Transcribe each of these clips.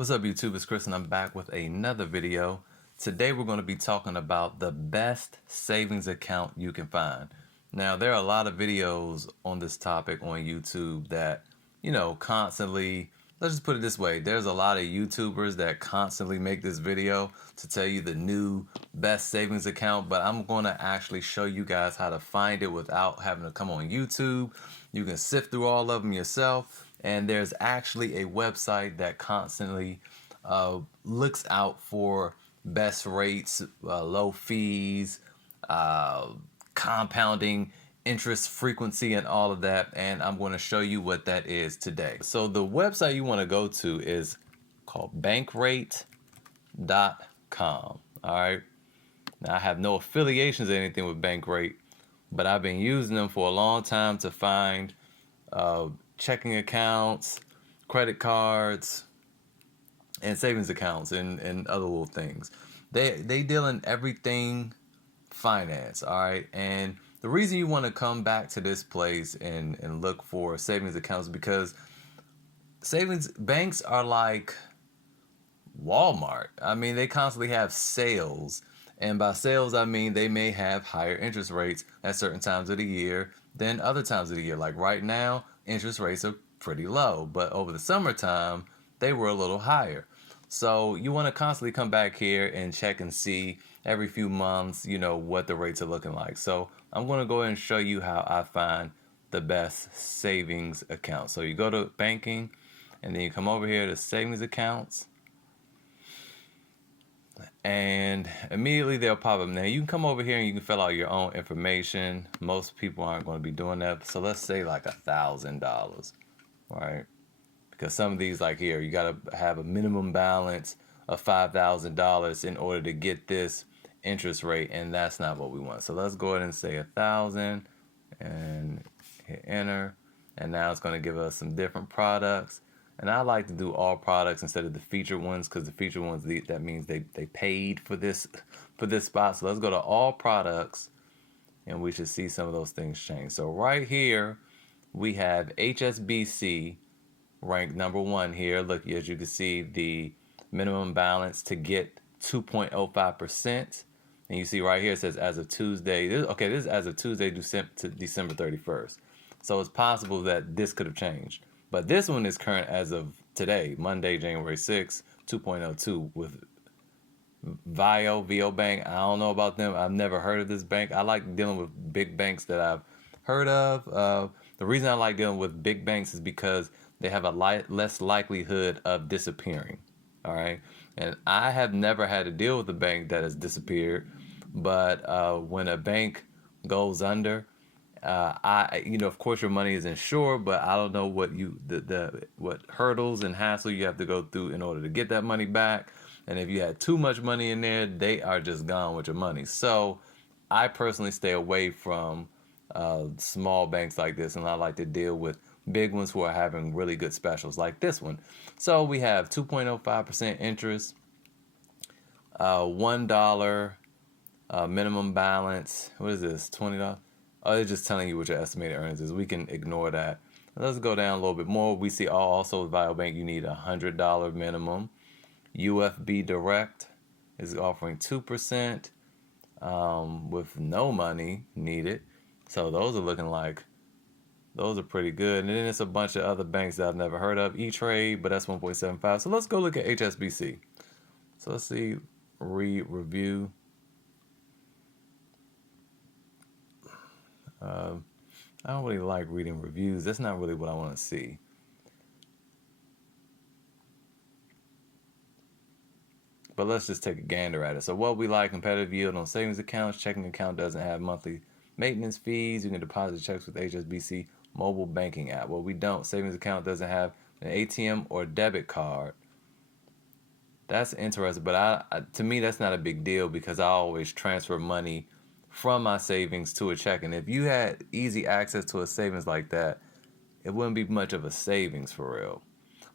What's up, YouTube? It's Chris and I'm back with another video. Today we're going to be talking about the best savings account you can find. Now, there are a lot of videos on this topic on YouTube that, constantly, let's just put it this way. There's a lot of YouTubers that constantly make this video to tell you the new best savings account, but I'm going to actually show you guys how to find it without having to come on YouTube. You can sift through all of them yourself. And there's actually a website that constantly looks out for best rates, low fees, compounding interest frequency, and all of that. And I'm going to show you what that is today. So the website you want to go to is called Bankrate.com. All right. Now, I have no affiliations or anything with Bankrate, but I've been using them for a long time to find checking accounts, credit cards, and savings accounts, and other little things. They deal in everything finance, all right? And the reason you want to come back to this place and look for savings accounts is because savings banks are like Walmart. I mean, they constantly have sales. And by sales, I mean they may have higher interest rates at certain times of the year than other times of the year. Like right now, interest rates are pretty low, but over the summertime, they were a little higher. So you want to constantly come back here and check and see every few months, what the rates are looking like. So I'm going to go ahead and show you how I find the best savings account. So you go to banking, and then you come over here to savings accounts. And immediately they'll pop up. Now you can come over here and you can fill out your own information. Most people aren't going to be doing that. So let's say like $1,000, right? Because some of these, like here, you got to have a minimum balance of $5,000 in order to get this interest rate, and that's not what we want. So let's go ahead and say 1,000 and hit enter. And now it's going to give us some different products. And I like to do all products instead of the featured ones, because the featured ones, that means they paid for this spot. So let's go to all products, and we should see some of those things change. So right here, we have Hsbc ranked number 1 here. Look, as you can see, the minimum balance to get 2.05%. And you see right here, it says as of Tuesday. This is as of Tuesday, December 31st. So it's possible that this could have changed. But this one is current as of today, Monday, January 6th, 2.02 with VO Bank. I don't know about them. I've never heard of this bank. I like dealing with big banks that I've heard of. The reason I like dealing with big banks is because they have a less likelihood of disappearing. All right. And I have never had to deal with a bank that has disappeared. But when a bank goes under, of course your money is insured, but I don't know what what hurdles and hassle you have to go through in order to get that money back. And if you had too much money in there, they are just gone with your money. So I personally stay away from small banks like this, and I like to deal with big ones who are having really good specials like this one. So we have 2.05% interest, $1 minimum balance. What is this? $20. Oh, they're just telling you what your estimated earnings is. We can ignore that. Let's go down a little bit more. We see also with VioBank, you need a $100 minimum. UFB Direct is offering 2% with no money needed. So those are looking like those are pretty good. And then it's a bunch of other banks that I've never heard of. E-Trade, but that's 1.75. So let's go look at HSBC. So let's see, review. I don't really like reading reviews. That's not really what I want to see. But let's just take a gander at it. So what we like: competitive yield on savings accounts. Checking account doesn't have monthly maintenance fees. You can deposit checks with HSBC mobile banking app. Well, we don't. Savings account doesn't have an ATM or debit card. That's interesting, but to me, that's not a big deal because I always transfer money from my savings to a checking. If you had easy access to a savings like that, it wouldn't be much of a savings for real.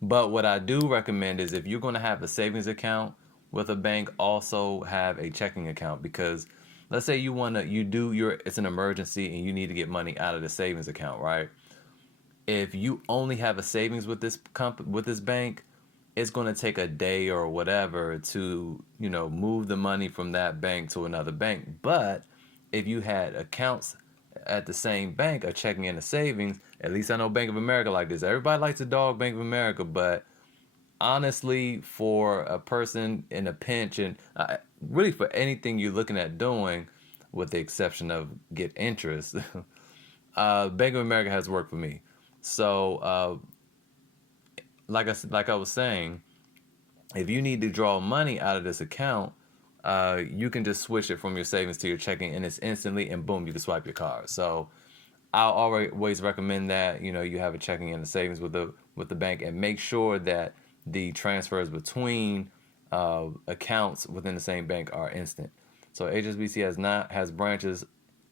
But what I do recommend is if you're going to have a savings account with a bank, also have a checking account, because let's say it's an emergency and you need to get money out of the savings account, right? If you only have a savings with this bank, it's going to take a day or whatever to, move the money from that bank to another bank. But if you had accounts at the same bank, a checking and a savings, at least I know Bank of America like this. Everybody likes to dog Bank of America, but honestly, for a person in a pinch, and really for anything you're looking at doing, with the exception of get interest, Bank of America has worked for me. So, like I was saying, if you need to draw money out of this account, you can just switch it from your savings to your checking, and it's instantly, and boom, you can swipe your card. So I'll always recommend that you have a checking and a savings with the bank, and make sure that the transfers between accounts within the same bank are instant. So HSBC has branches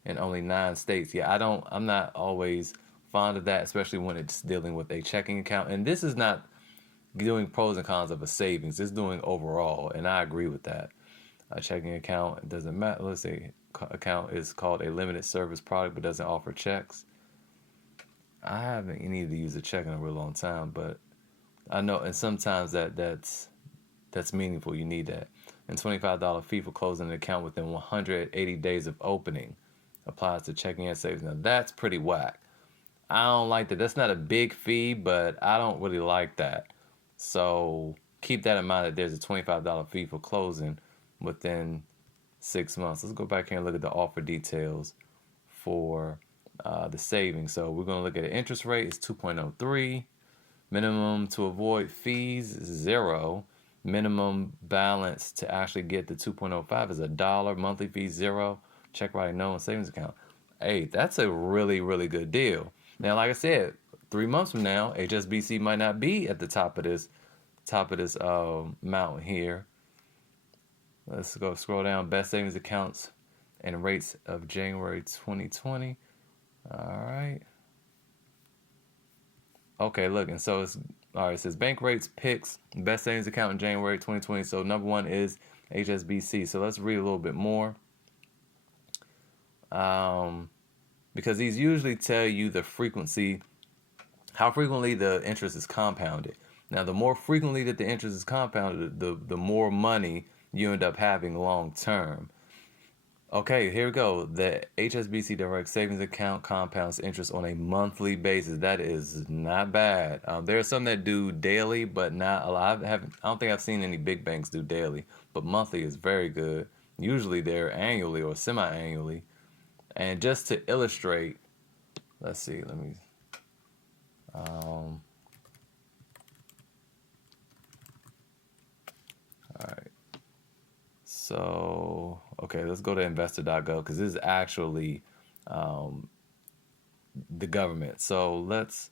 in only 9 states. Yeah, I'm not always fond of that, especially when it's dealing with a checking account. And this is not doing pros and cons of a savings. It's doing overall, and I agree with that. A checking account, it doesn't matter. Let's say account is called a limited service product, but doesn't offer checks. I haven't needed to use a check in a real long time, but I know, and sometimes that's meaningful. You need that. And $25 fee for closing an account within 180 days of opening applies to checking and savings. Now that's pretty whack. I don't like that. That's not a big fee, but I don't really like that. So keep that in mind, that there's a $25 fee for closing within 6 months. Let's go back here and look at the offer details for the savings. So we're going to look at the interest rate. It's 2.03. Minimum to avoid fees, 0. Minimum balance to actually get the 2.05 is $1. Monthly fee, 0. Check writing no on savings account. Hey, that's a really, really good deal. Now, like I said, 3 months from now, HSBC might not be at the top of this mountain here. Let's go scroll down. Best savings accounts and rates of January 2020. All right. Okay, look, and so it's all right. It says bank rates picks best savings account in January 2020. So number 1 is HSBC. So let's read a little bit more, because these usually tell you the frequency, how frequently the interest is compounded. Now, the more frequently that the interest is compounded, the more money you end up having long term. Okay, here we go. The HSBC Direct Savings Account compounds interest on a monthly basis. That is not bad. There are some that do daily, but not a lot. I don't think I've seen any big banks do daily, but monthly is very good. Usually they're annually or semi-annually. And just to illustrate, let's see. Let me. All right. So, okay, let's go to investor.gov, because this is actually the government. So let's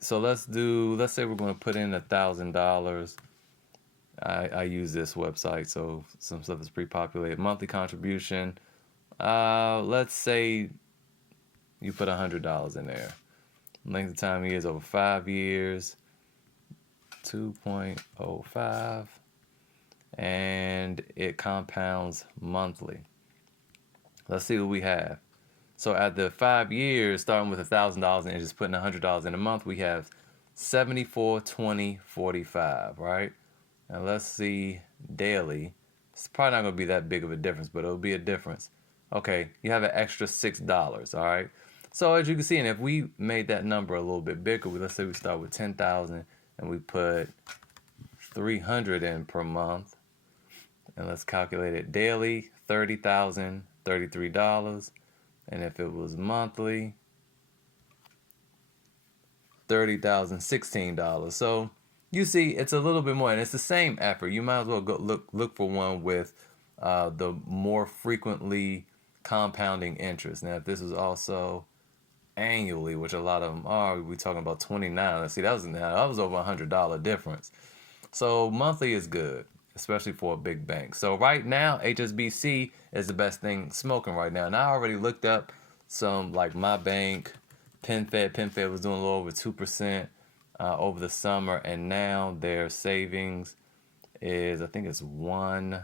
say we're going to put in $1,000. I use this website, so some stuff is pre-populated. Monthly contribution. Let's say you put $100 in there. Length of time is over 5 years. 2.05. And it compounds monthly. Let's see what we have. So at the 5 years, starting with $1,000 and just putting $100 in a month, we have 74, 20, 45, right? And let's see daily. It's probably not going to be that big of a difference, but it'll be a difference. Okay, you have an extra $6, all right? So as you can see, and if we made that number a little bit bigger, let's say we start with 10,000 and we put 300 in per month. And let's calculate it daily, $30,000, $33. And if it was monthly, $30,000, $16. So you see, it's a little bit more, and it's the same effort. You might as well go look for one with the more frequently compounding interest. Now, if this was also annually, which a lot of them are, we're talking about 29. Let's see, that was over $100 difference. So monthly is good, especially for a big bank. So right now, HSBC is the best thing smoking right now. And I already looked up some, like my bank, PenFed. PenFed was doing a little over 2% over the summer, and now their savings is, I think it's 1.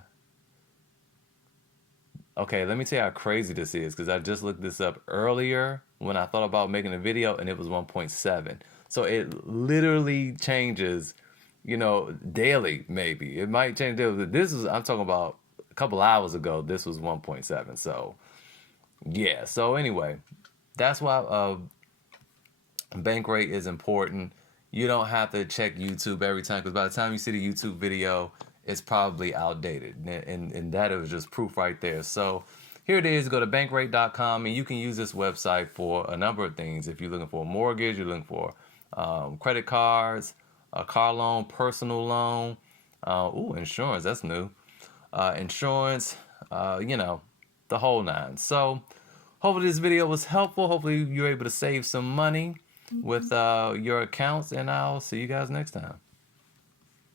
Okay, let me tell you how crazy this is, because I just looked this up earlier when I thought about making a video, and it was 1.7. So it literally changes you know, daily maybe. It might change daily. This is, I'm talking about a couple hours ago, this was 1.7. So yeah. So anyway, that's why Bankrate is important. You don't have to check YouTube every time, because by the time you see the YouTube video, it's probably outdated. And that is just proof right there. So here it is. Go to bankrate.com, and you can use this website for a number of things. If you're looking for a mortgage, you're looking for credit cards, a car loan, personal loan, insurance, that's new. Insurance, you know, the whole nine. So hopefully this video was helpful. Hopefully you're able to save some money with your accounts, and I'll see you guys next time.